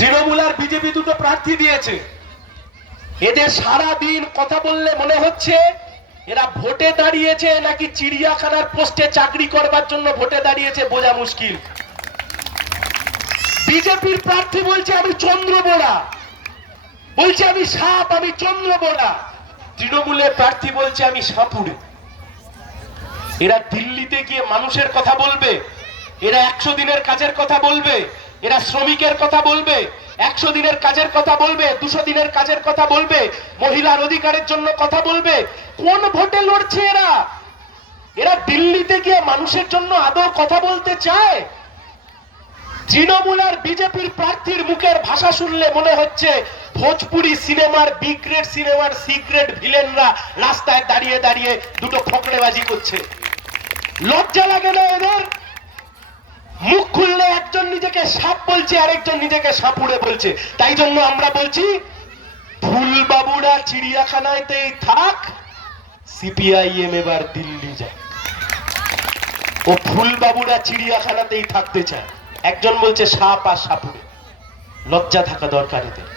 তৃণমূল আর BJP দুটো প্রার্থী দিয়েছে। এদের সারা দিন কথা বললে মনে হচ্ছে এরা ভোটে দাঁড়িয়েছে নাকি চিড়িয়াখানার পোস্টে চাকরি করবার জন্য ভোটে দাঁড়িয়েছে বোঝা মুশকিল। বিজেপির প্রার্থী বলছে, আমি চন্দ্র বোরা বলছে, আমি সাপ, আমি চন্দ্র বোরা তৃণমূলের প্রার্থী বলছে, আমি সাপুড়ে। এরা দিল্লিতে গিয়ে মানুষের কথা বলবে, এরা একশো দিনের কাজের কথা বলবে এরা শ্রমিকের কথা বলবে, একশো দিনের কাজের কথা বলবে, দুশো দিনের কাজের কথা বলবে, মহিলার অধিকারের জন্য কথা বলবে। কোন ভোটে লড়ছে এরা? এরা দিল্লিতে গিয়ে মানুষের জন্য আদৌ কথা বলতে চায়? তৃণমূল আর বিজেপির প্রার্থীর মুখের ভাষা শুনলে মনে হচ্ছে ভোজপুরি সিনেমার বি গ্রেড সিনেমার সিক্রেট ভিলেনরা রাস্তায় দাঁড়িয়ে দাঁড়িয়ে দুটো ফকড়েবাজি করছে। লজ্জা লাগে না এদের মুখ খুললে একজন নিজেকে সাপ বলছে, আরেকজন নিজেকে সাপুড়ে বলছে। তাই জন্য আমরা বলছি, ফুলবাবুরা চিড়িয়াখানাতেই থাক, সিপিআইএম এবার দিল্লি যায় ও ফুলবাবুরা চিড়িয়াখানাতেই থাকতে চায়। একজন বলছে, সাপ আর সাপুড়ে। লজ্জা থাকা দরকার এদের।